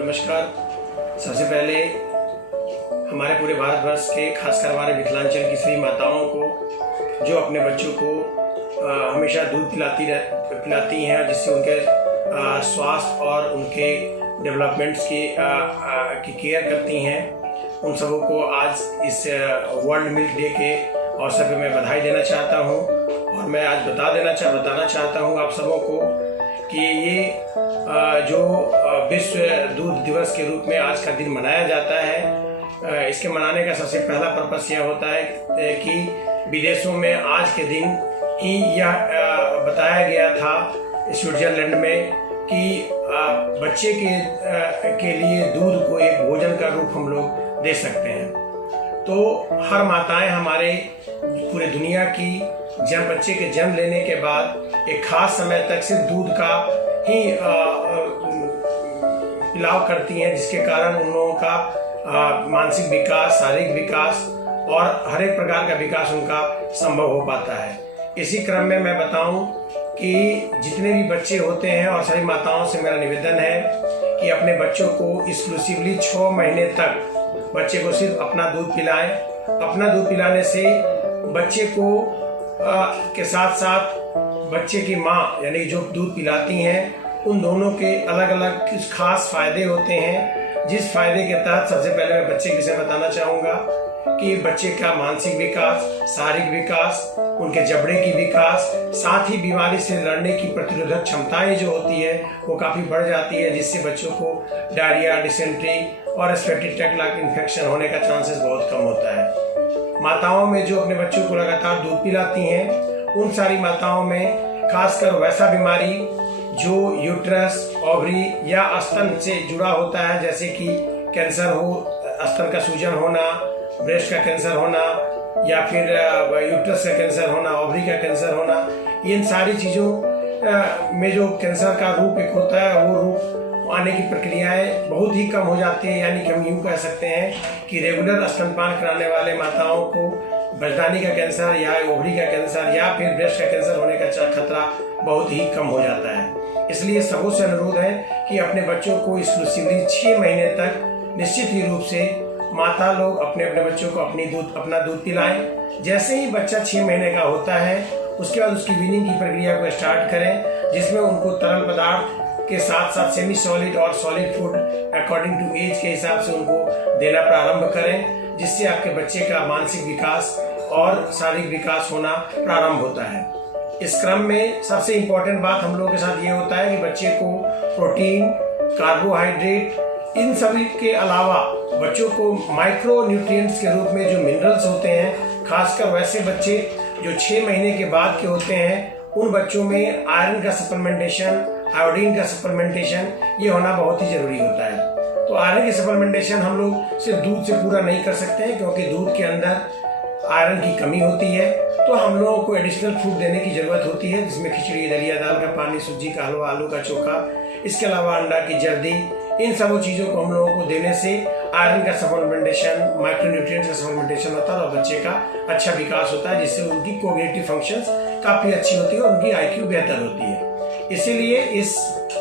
नमस्कार। सबसे पहले हमारे पूरे भारतवर्ष के खासकर हमारे मिथिलांचल की सभी माताओं को जो अपने बच्चों को हमेशा दूध पिलाती हैं जिससे उनके स्वास्थ्य और उनके डेवलपमेंट्स की केयर करती हैं, उन सबों को आज इस वर्ल्ड मिल्क डे के अवसर पर मैं बधाई देना चाहता हूं। और मैं आज बताना चाहता हूं आप सबों को कि ये जो विश्व दूध दिवस के रूप में आज का दिन मनाया जाता है, इसके मनाने का सबसे पहला पर्पस यह होता है कि विदेशों में आज के दिन ही यह बताया गया था स्विट्जरलैंड में कि बच्चे के लिए दूध को एक भोजन का रूप हम लोग दे सकते हैं। तो हर माताएं हमारे पूरे दुनिया की बच्चे के जन्म लेने के बाद एक खास समय तक सिर्फ दूध का ही पिलाव करती हैं, जिसके कारण उन लोगों का मानसिक विकास, शारीरिक विकास और हर एक प्रकार का विकास उनका संभव हो पाता है। इसी क्रम में मैं बताऊं कि जितने भी बच्चे होते हैं और सभी माताओं से मेरा निवेदन है कि अपने बच्चों को एक्सक्लूसिवली 6 महीने तक बच्चे को सिर्फ अपना दूध पिलाएं। अपना दूध पिलाने से बच्चे को के साथ साथ बच्चे की माँ यानी जो दूध पिलाती हैं उन दोनों के अलग अलग कुछ खास फायदे होते हैं, जिस फायदे के तहत सबसे पहले मैं बच्चे की से बताना चाहूँगा कि बच्चे का मानसिक विकास, शारीरिक विकास, उनके जबड़े की विकास, साथ ही बीमारी से लड़ने की प्रतिरोधक क्षमताएं जो होती है वो काफ़ी बढ़ जाती है, जिससे बच्चों को डायरिया, डिसेंट्री और रेस्पिरेटरी ट्रैक्ट लाइक इन्फेक्शन होने का चांसेस बहुत कम होता है। माताओं में जो अपने बच्चों को लगातार दूध पिलाती हैं उन सारी माताओं में खासकर वैसा बीमारी जो यूट्रस, ओवरी या स्तन से जुड़ा होता है, जैसे कि कैंसर हो, स्तन का सूजन होना, ब्रेस्ट का कैंसर होना या फिर यूट्रस का कैंसर होना, ओवरी का कैंसर होना, इन सारी चीज़ों में जो कैंसर का रूप एक होता है वो रूप आने की प्रक्रियाएं बहुत ही कम हो जाती है। यानी कि हम यूँ कह सकते हैं कि रेगुलर स्तनपान कराने वाले माताओं को बजदानी का कैंसर या ओवरी का कैंसर या फिर ब्रेस्ट का कैंसर होने का खतरा बहुत ही कम हो जाता है। इसलिए सबों से अनुरोध है कि अपने बच्चों को एक्सक्लूसिवली 6 महीने तक निश्चित ही रूप से माता लोग अपने बच्चों को अपना दूध पिलाएं। जैसे ही बच्चा 6 महीने का होता है उसके बाद उसकी वीनिंग की प्रक्रिया को स्टार्ट करें, जिसमें उनको तरल पदार्थ के साथ साथ सेमी सॉलिड और solid food according to age के हिसाब से उनको देना प्रारंभ करें, जिससे आपके बच्चे का मानसिक विकास और शारीरिक विकास होना प्रारंभ होता है। इस क्रम में सबसे इम्पोर्टेंट बात हम लोगों के साथ ये होता है कि बच्चे को प्रोटीन, कार्बोहाइड्रेट, इन सभी के अलावा बच्चों को माइक्रो न्यूट्रिएंट्स के रूप में जो मिनरल्स होते हैं, खासकर वैसे बच्चे जो 6 महीने के बाद के होते हैं उन बच्चों में आयरन का सप्लीमेंटेशन, आयोडीन का सप्लीमेंटेशन ये होना बहुत ही जरूरी होता है। तो आयरन की सप्लीमेंटेशन हम लोग सिर्फ दूध से पूरा नहीं कर सकते हैं, क्योंकि दूध के अंदर आयरन की कमी होती है। तो हम लोगों को एडिशनल फूड देने की जरूरत होती है, जिसमें खिचड़ी, दलिया, दाल का पानी, सूजी का हलवा, आलू का चोखा, इसके अलावा अंडा की जर्दी, इन सब चीज़ों को हम लोगों को देने से आयरन का सप्लीमेंटेशन, माइक्रोन्यूट्रिएंट्स का सप्लीमेंटेशन होता है और बच्चे का अच्छा विकास होता है, जिससे उनकी कोग्निटिव फंक्शंस काफ़ी अच्छी होती है और उनकी IQ बेहतर होती है। इसीलिए इस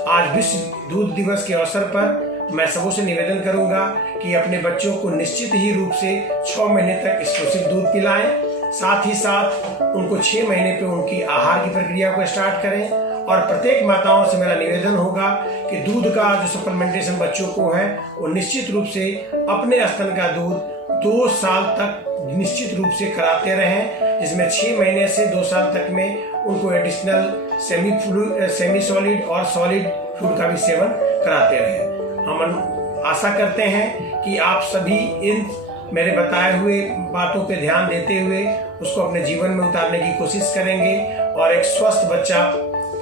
आज विश्व दूध दिवस के अवसर पर मैं सबों से निवेदन करूंगा कि अपने बच्चों को निश्चित ही रूप से 6 महीने तक एक्सक्लूसिव दूध पिलाएं। साथ ही साथ उनको 6 महीने पे उनकी आहार की प्रक्रिया को स्टार्ट करें। और प्रत्येक माताओं से मेरा निवेदन होगा कि दूध का जो सप्लीमेंटेशन बच्चों को है वो निश्चित रूप से अपने स्तन का दूध 2 साल तक निश्चित रूप से कराते रहें, जिसमें 6 महीने से 2 साल तक में उनको एडिशनल सेमी सॉलिड और सॉलिड फूड का भी सेवन कराते रहें। हम आशा करते हैं कि आप सभी इन मेरे बताए हुए बातों पे ध्यान देते हुए उसको अपने जीवन में उतारने की कोशिश करेंगे और एक स्वस्थ बच्चा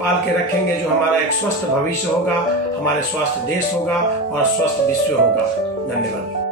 पाल के रखेंगे, जो हमारा एक स्वस्थ भविष्य होगा, हमारे स्वस्थ देश होगा और स्वस्थ विश्व होगा। धन्यवाद।